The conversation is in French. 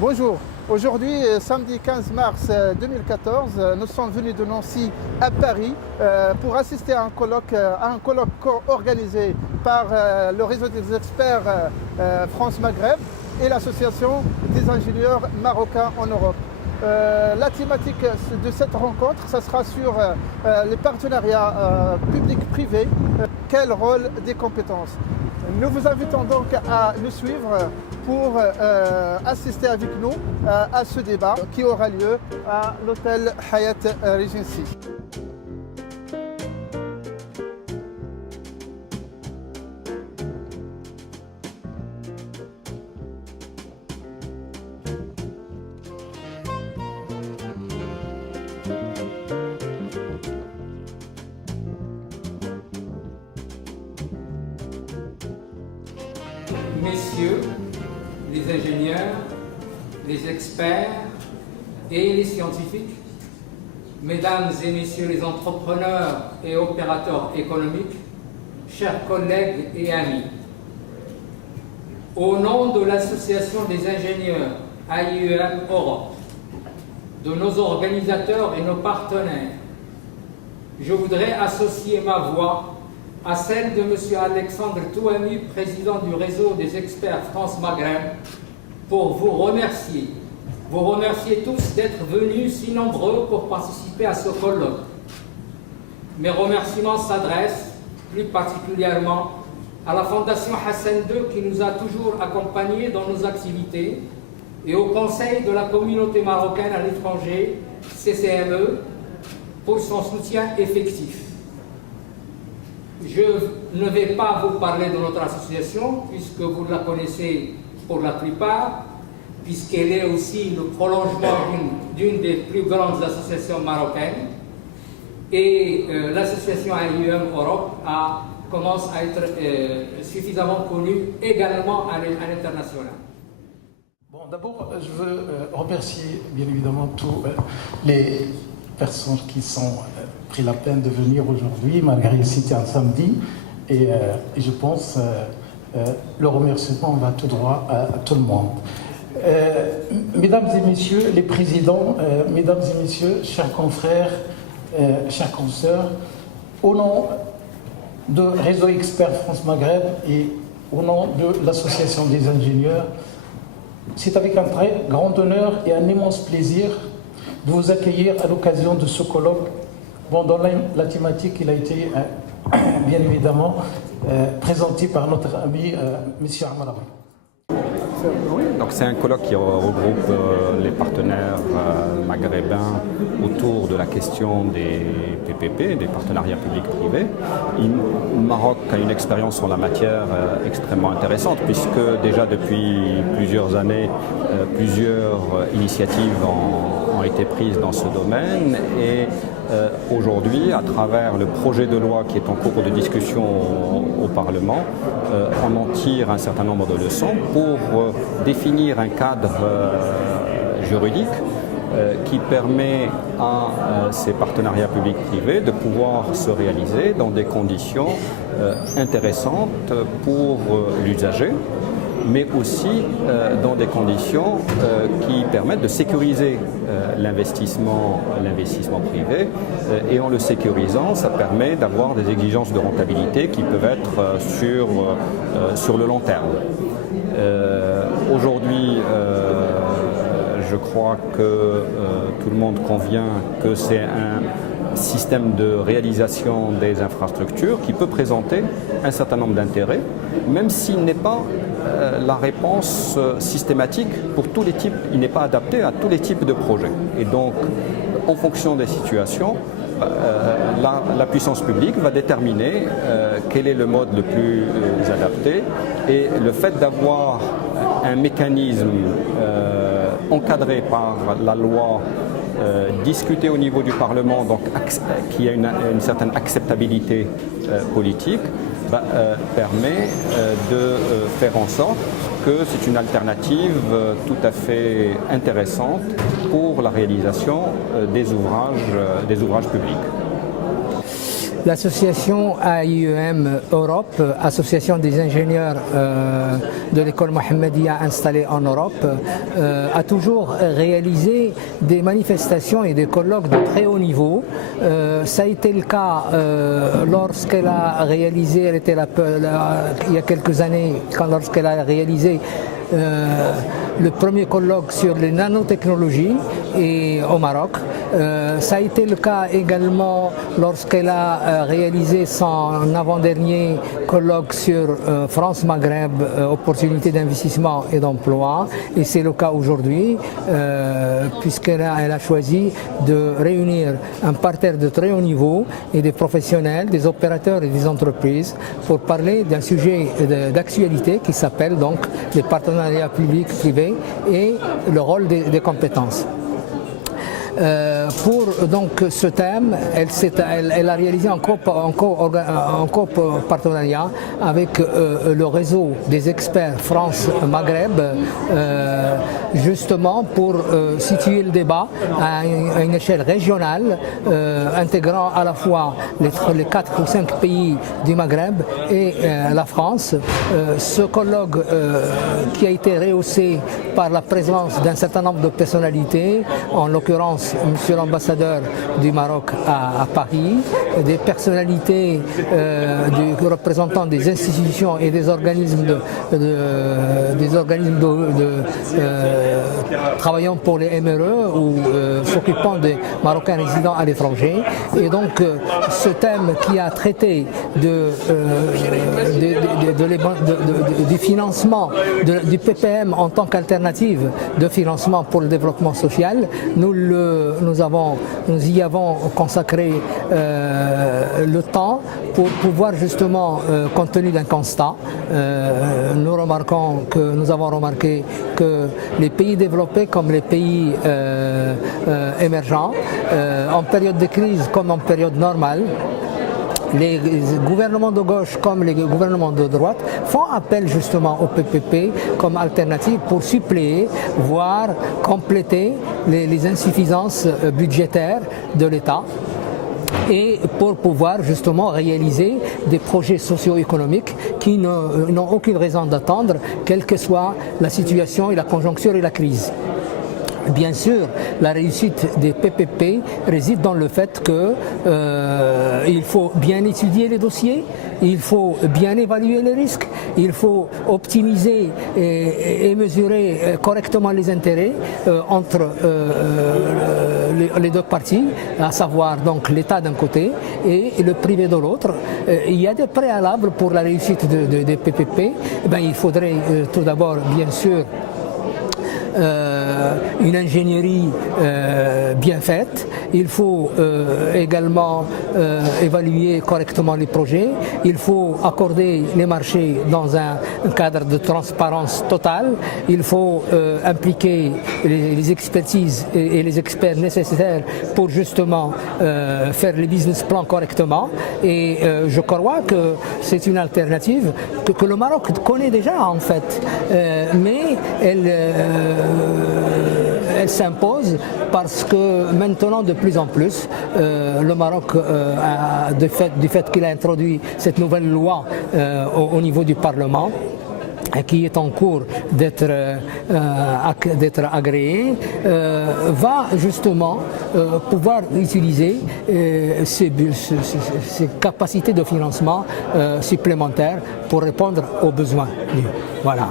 Bonjour, aujourd'hui, samedi 15 mars 2014, nous sommes venus de Nancy à Paris pour assister à un colloque organisé par le réseau des experts France-Maghreb et l'association des ingénieurs marocains en Europe. La thématique de cette rencontre, ça sera sur les partenariats publics-privés, quel rôle des compétences. Nous vous invitons donc à nous suivre pour assister avec nous à ce débat qui aura lieu à l'hôtel Hyatt Regency. Messieurs les ingénieurs, les experts et les scientifiques, mesdames et messieurs les entrepreneurs et opérateurs économiques, chers collègues et amis, au nom de l'Association des ingénieurs AIEM Europe, de nos organisateurs et nos partenaires, je voudrais associer ma voix à celle de M. Alexandre Touani, président du réseau des experts France-Maghreb, pour vous remercier. Vous remercier tous d'être venus si nombreux pour participer à ce colloque. Mes remerciements s'adressent plus particulièrement à la Fondation Hassan II qui nous a toujours accompagnés dans nos activités et au Conseil de la communauté marocaine à l'étranger, CCME, pour son soutien effectif. Je ne vais pas vous parler de notre association, puisque vous la connaissez pour la plupart, puisqu'elle est aussi le prolongement d'une des plus grandes associations marocaines. Et l'association AIEM Europe commence à être suffisamment connue également à l'international. Bon, d'abord, je veux remercier bien évidemment tous les personnes qui sont pris la peine de venir aujourd'hui, malgré que c'était un samedi. Et je pense le remerciement va tout droit à tout le monde. Mesdames et messieurs les présidents, mesdames et messieurs, chers confrères, chers consoeurs, au nom de Réseau Expert France-Maghreb et au nom de l'Association des ingénieurs, c'est avec un très grand honneur et un immense plaisir de vous accueillir à l'occasion de ce colloque. Bon, dans la thématique, il a été bien évidemment présenté par notre ami M. Amarawi. Donc c'est un colloque qui regroupe les partenaires maghrébins autour de la question des PPP, des partenariats publics-privés. Le Maroc a une expérience en la matière extrêmement intéressante puisque déjà depuis plusieurs années, plusieurs initiatives ont été prises dans ce domaine et aujourd'hui, à travers le projet de loi qui est en cours de discussion au Parlement, on en tire un certain nombre de leçons pour définir un cadre juridique qui permet à ces partenariats publics-privés de pouvoir se réaliser dans des conditions intéressantes pour l'usager, mais aussi dans des conditions qui permettent de sécuriser l'investissement privé. Et en le sécurisant, ça permet d'avoir des exigences de rentabilité qui peuvent être sur le long terme. Aujourd'hui, je crois que tout le monde convient que c'est un système de réalisation des infrastructures qui peut présenter un certain nombre d'intérêts, même s'il n'est pas la réponse systématique pour tous les types, il n'est pas adapté à tous les types de projets. Et donc, en fonction des situations, la puissance publique va déterminer quel est le mode le plus adapté. Et le fait d'avoir un mécanisme encadré par la loi, discuté au niveau du Parlement, donc qui a une certaine acceptabilité politique, permet de faire en sorte que c'est une alternative tout à fait intéressante pour la réalisation des ouvrages publics. L'association AIEM Europe, association des ingénieurs de l'école Mohammedia installée en Europe, a toujours réalisé des manifestations et des colloques de très haut niveau. Ça a été le cas lorsqu'elle a réalisé, elle était il y a quelques années, lorsqu'elle a réalisé le premier colloque sur les nanotechnologies au Maroc. Ça a été le cas également lorsqu'elle a réalisé son avant-dernier colloque sur France-Maghreb, opportunités d'investissement et d'emploi. Et c'est le cas aujourd'hui, puisqu'elle a choisi de réunir un parterre de très haut niveau et des professionnels, des opérateurs et des entreprises pour parler d'un sujet d'actualité qui s'appelle donc les partenariats publics-privés et le rôle des compétences. Pour donc ce thème, elle a réalisé un co-partenariat avec le réseau des experts France-Maghreb, justement pour situer le débat à une échelle régionale, intégrant à la fois les 4 ou 5 pays du Maghreb et la France. Ce colloque qui a été rehaussé par la présence d'un certain nombre de personnalités, en l'occurrence Monsieur l'ambassadeur du Maroc à Paris, des personnalités, des représentants des institutions et des organismes travaillant pour les MRE ou s'occupant des Marocains résidant à l'étranger. Et donc ce thème qui a traité du financement du PPM en tant qu'alternative de financement pour le développement social, nous y avons consacré le temps pour pouvoir justement, compte tenu d'un constat, nous avons remarqué que les pays développés comme les pays émergents, en période de crise comme en période normale, les gouvernements de gauche comme les gouvernements de droite font appel justement au PPP comme alternative pour suppléer, voire compléter les insuffisances budgétaires de l'État et pour pouvoir justement réaliser des projets socio-économiques qui n'ont aucune raison d'attendre, quelle que soit la situation et la conjoncture et la crise. Bien sûr, la réussite des PPP réside dans le fait qu'il faut bien étudier les dossiers, il faut bien évaluer les risques, il faut optimiser et mesurer correctement les intérêts entre les deux parties, à savoir donc l'État d'un côté et le privé de l'autre. Il y a des préalables pour la réussite des PPP. Il faudrait tout d'abord, bien sûr, une ingénierie bien faite. Il faut également évaluer correctement les projets. Il faut accorder les marchés dans un cadre de transparence totale. Il faut impliquer les expertises et les experts nécessaires pour justement faire les business plans correctement. Et je crois que c'est une alternative que le Maroc connaît déjà en fait, mais elle s'impose parce que maintenant de plus en plus le Maroc, du fait qu'il a introduit cette nouvelle loi au niveau du Parlement, qui est en cours d'être agréé, va justement pouvoir utiliser ces capacités de financement supplémentaires pour répondre aux besoins. Voilà.